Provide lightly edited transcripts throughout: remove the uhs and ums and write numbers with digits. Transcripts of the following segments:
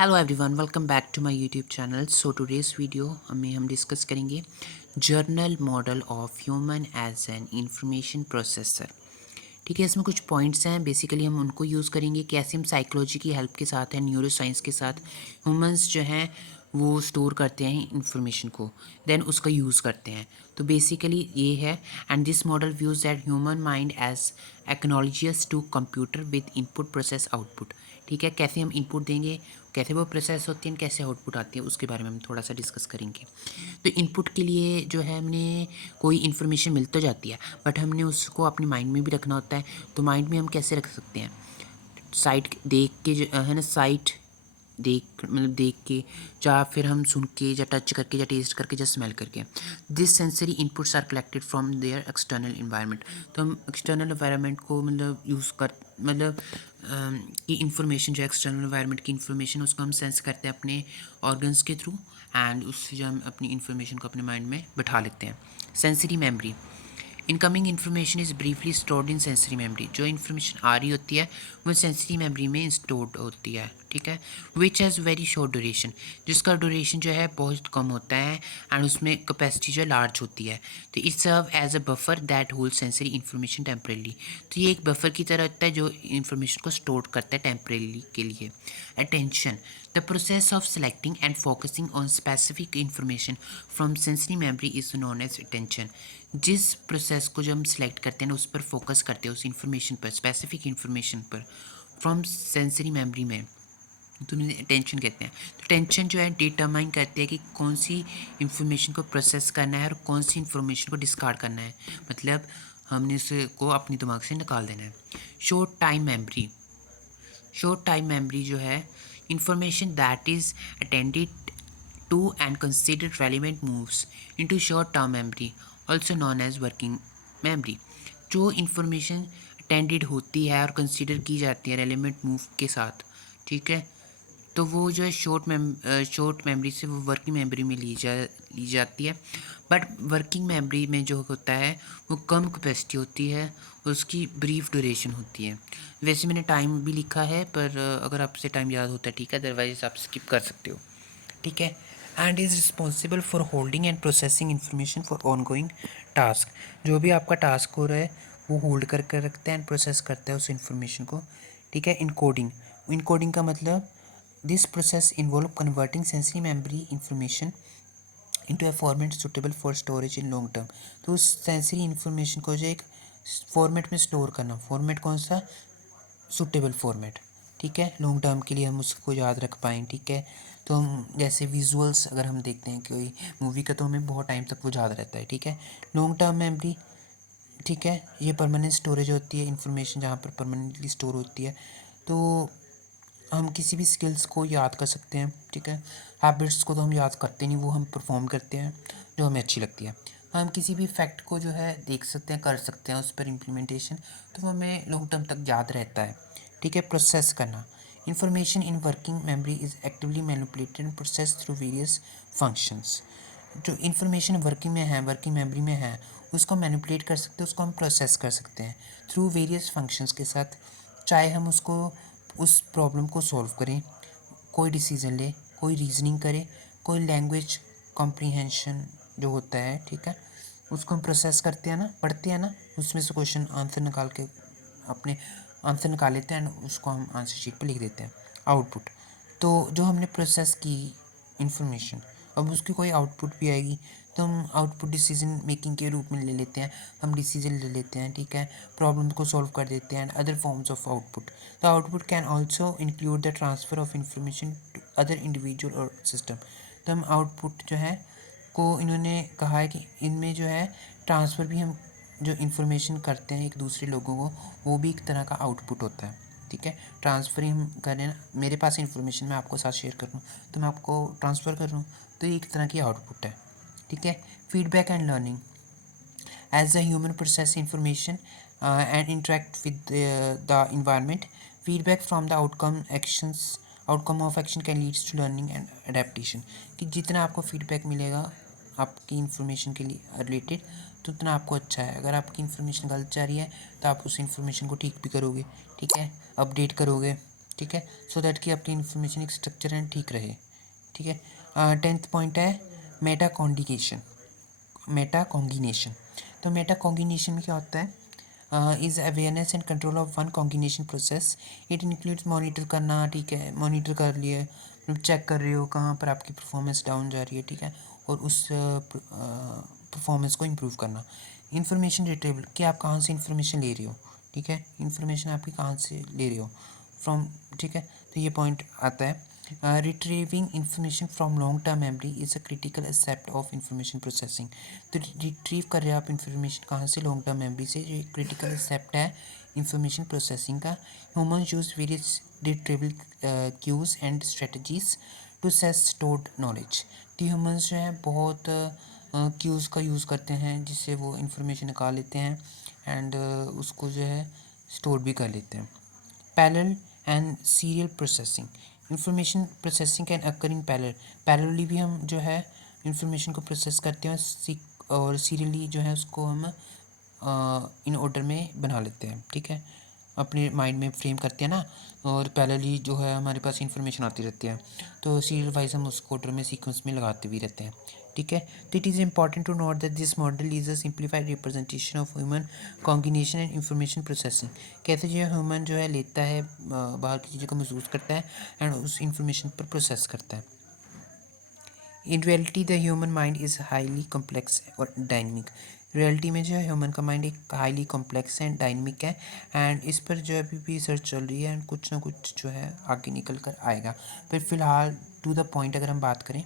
Hello everyone, welcome back to my YouTube channel. So today's video में हम discuss करेंगे general model of human as an information processor. ठीक है, इसमें कुछ पॉइंट्स हैं। बेसिकली हम उनको यूज़ करेंगे कैसे हम साइकोलॉजी की हेल्प के साथ है, न्यूरो साइंस के साथ ह्यूमंस जो हैं वो स्टोर करते हैं इंफॉर्मेशन को, देन उसका यूज़ करते हैं। तो बेसिकली ये है। And this model views that human mind as analogous to computer with input process output. ठीक है, कैसे हम इनपुट देंगे, कैसे वो प्रोसेस होती है, कैसे आउटपुट आती है, उसके बारे में हम थोड़ा सा डिस्कस करेंगे। तो इनपुट के लिए जो है हमने कोई इन्फॉर्मेशन मिल तो जाती है, बट हमने उसको अपने माइंड में भी रखना होता है। तो माइंड में हम कैसे रख सकते हैं? साइट देख के जो है ना, साइट देख के, या फिर हम सुन के, या टच करके, या टेस्ट करके, या स्मेल करके। This sensory inputs are collected from their external environment. तो हम एक्सटर्नल इन्वायरमेंट को यूज़ कर की इन्फॉर्मेशन, जो एक्सटर्नल इन्वायरमेंट की इन्फॉर्मेशन, उसको हम सेंस करते हैं अपने ऑर्गन्स के थ्रू, एंड उससे जो हम अपनी इन्फॉर्मेशन को अपने माइंड में बैठा लेते हैं। Sensory memory, incoming information is briefly stored in sensory memory. जो इन्फॉर्मेशन आ रही होती है वो सेंसरी मेमोरी में स्टोर्ड होती है। ठीक है, which has very short duration, जिसका ड्यूरेशन जो है बहुत कम होता है, एंड उसमें कैपेसिटी जो लार्ज होती है। तो it serve as a buffer that hold sensory information temporarily. तो ये एक बफर की तरह होता है जो इन्फॉर्मेशन को स्टोर करता है टेम्परेली के लिए। Attention, the process of selecting and focusing on specific information from sensory memory is known as attention. जिस प्रोसेस को जो हम सेलेक्ट करते हैं उस पर फोकस करते हैं, उस इन्फॉर्मेशन पर, स्पेसिफिक इन्फॉर्मेशन पर, फ्रॉम सेंसरी मेमोरी में, तो उन्हें टेंशन कहते हैं। तो टेंशन जो है डिटरमाइन करती है कि कौन सी इन्फॉर्मेशन को प्रोसेस करना है और कौन सी इन्फॉर्मेशन को डिस्कार्ड करना है, मतलब हमने उसको अपने दिमाग से निकाल देना है। Short time memory, short time memory जो है information that is attended to and considered relevant moves into short term memory, also known as working memory. जो इंफॉर्मेशन अटेंडेड होती है और कंसिडर की जाती है रेलिवेंट मूव के साथ, ठीक है, तो वो जो है शॉर्ट मेमोरी से वो वर्किंग मेमोरी में ली जाती है। बट वर्किंग मेमोरी में जो होता है वो कम कैपेसिटी होती है, उसकी ब्रीफ ड्यूरेशन होती है। वैसे मैंने टाइम भी लिखा है, पर अगर आपसे टाइम याद होता है ठीक है, अदरवाइज आप स्किप कर सकते हो। ठीक है, and is responsible for holding and processing information for on going task. जो भी आपका टास्क हो रहा है वो होल्ड करके रखता है एंड प्रोसेस करता है उस इन्फॉर्मेशन को। ठीक है, इनकोडिंग, इनकोडिंग का मतलब this process involve converting sensory memory information into A format suitable for storage in long term. तो उस सेंसरी इन्फॉर्मेशन को जो एक फॉर्मेट में स्टोर करना, फॉर्मेट कौन सा? Suitable format. ठीक है, लॉन्ग टर्म के लिए हम उसको याद रख पाएँ। ठीक है, तो हम जैसे विजुअल्स अगर हम देखते हैं कोई मूवी का, तो हमें बहुत टाइम तक वो याद रहता है। ठीक है, लॉन्ग टर्म मेमोरी, ठीक है, ये परमानेंट स्टोरेज होती है इन्फॉर्मेशन, जहाँ पर परमानेंटली स्टोर होती है। तो हम किसी भी स्किल्स को याद कर सकते हैं। ठीक है, हैबिट्स को तो हम याद करते नहीं, वो हम परफॉर्म करते हैं जो हमें अच्छी लगती है। हम किसी भी फैक्ट को जो है देख सकते हैं, कर सकते हैं उस पर इम्प्लीमेंटेशन, तो वो हमें लॉन्ग टर्म तक याद रहता है। ठीक है, प्रोसेस करना, information in working memory is actively manipulated and process through various functions. जो इन्फॉर्मेशन वर्किंग में है, वर्किंग मेमोरी में है, उसको मैनिपुलेट कर सकते हैं, उसको हम प्रोसेस कर सकते हैं थ्रू वेरियस फंक्शंस के साथ। चाहे हम उसको उस प्रॉब्लम को सॉल्व करें, कोई डिसीजन ले, कोई रीजनिंग करे, कोई लैंग्वेज कॉम्प्रीहेंशन जो होता है, ठीक है, उसको हम प्रोसेस करते हैं ना, पढ़ते हैं ना, उसमें से क्वेश्चन आंसर निकाल के अपने आंसर निकाल लेते हैं एंड उसको हम आंसर शीट पर लिख देते हैं। आउटपुट, तो जो हमने प्रोसेस की इंफॉर्मेशन, अब उसकी कोई आउटपुट भी आएगी तो हम आउटपुट डिसीजन मेकिंग के रूप में ले लेते हैं, हम डिसीजन ले लेते हैं। ठीक है, प्रॉब्लम को सॉल्व कर देते हैं and other forms of output. The output can also include the transfer of information to other individual or system. तो हम आउटपुट जो है को इन्होंने कहा है कि इनमें जो है ट्रांसफ़र भी, हम जो इन्फॉर्मेशन करते हैं एक दूसरे लोगों को, वो भी एक तरह का आउटपुट होता है। ठीक है, ट्रांसफ़र ही हम कर रहे हैं ना, मेरे पास इन्फॉर्मेशन मैं आपको साथ शेयर कर रहा हूँ, तो मैं आपको ट्रांसफ़र कर रहा हूँ, तो ये एक तरह की आउटपुट है। ठीक है, feedback and learning, as the human process information and interact with the environment, feedback from the outcome of action can leads to learning and adaptation। कि जितना आपको फीडबैक मिलेगा आपकी इन्फॉर्मेशन के लिए रिलेटेड, तो उतना आपको अच्छा है। अगर आपकी इन्फॉर्मेशन गलत जा रही है तो आप उस इन्फॉर्मेशन को ठीक भी करोगे, ठीक है, अपडेट करोगे। ठीक है, सो दैट कि आपकी इन्फॉर्मेशन एक स्ट्रक्चर एंड ठीक रहे, ठीक है। 10th पॉइंट है मेटा कॉन्गिनेशन। तो मेटा कॉन्गिनेशन में क्या होता है, is awareness and control of one cognition process. It includes monitor करना, ठीक है, मॉनिटर कर लिए, चेक कर रहे हो कहाँ पर आपकी परफॉर्मेंस डाउन जा रही है, ठीक है, और उस परफॉर्मेंस को इम्प्रूव करना। इंफॉर्मेशन रिट्रीवल, कि आप कहाँ से इंफॉर्मेशन ले रहे हो, ठीक है, इंफॉर्मेशन आपकी कहाँ से ले रहे हो फ्रॉम, ठीक है। तो ये पॉइंट आता है। Retrieving information from long term memory is a critical aspect of information processing. तो रिट्रीव कर रहे हो आप इंफॉर्मेशन कहाँ से, लॉन्ग टर्म मेमोरी से, जो क्रिटिकल एस्पेक्ट है इंफॉर्मेशन प्रोसेसिंग का। Humans use various retrieval cues and strategies to access stored knowledge. तो ह्यूमन्स जो है बहुत क्यूज़ का यूज़ करते हैं जिससे वो इंफॉर्मेशन निकाल लेते हैं एंड उसको जो है स्टोर भी कर लेते हैं। Parallel and serial processing, information processing can occur in parallelly भी हम जो है इंफॉर्मेशन को प्रोसेस करते हैं और सीरियली जो है उसको हम इन ऑर्डर में बना लेते हैं, ठीक है, अपने माइंड में फ्रेम करते हैं ना, और पैरेलली जो है हमारे पास इंफॉर्मेशन आती रहती है, तो सीरियल वाइज हम उसको ऑर्डर में सीक्वेंस में लगाते भी रहते हैं, ठीक है। तो it is important to note that this model is a simplified representation of human cognition and information processing. कैसे जो है ह्यूमन जो है लेता है बाहर की चीज़ों को महसूस करता है एंड उस इंफॉर्मेशन पर प्रोसेस करता है। In reality the human mind is highly complex और डायनेमिक। रियलिटी में जो है ह्यूमन का माइंड एक हाईली कॉम्प्लेक्स एंड डायनेमिक है एंड इस पर जो है अभी भी रिसर्च चल रही है एंड कुछ ना कुछ जो है आगे निकल कर आएगा। पर फिलहाल टू द पॉइंट अगर हम बात करें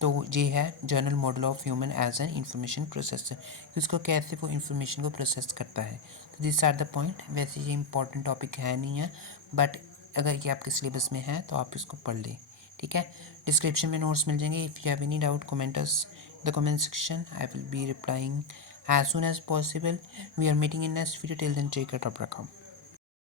तो ये है general model of human as an information processor, इसको कैसे वो इंफॉर्मेशन को प्रोसेस करता है। तो दिस आर द पॉइंट। वैसे ये इंपॉर्टेंट टॉपिक है नहीं है, बट अगर ये आपके सिलेबस में है तो आप इसको पढ़ लें, ठीक है। डिस्क्रिप्शन में नोट्स मिल जाएंगे। If you have any doubt comment us the comment section, I will be replying as soon as possible. We are meeting in next video, till then take care, रखा।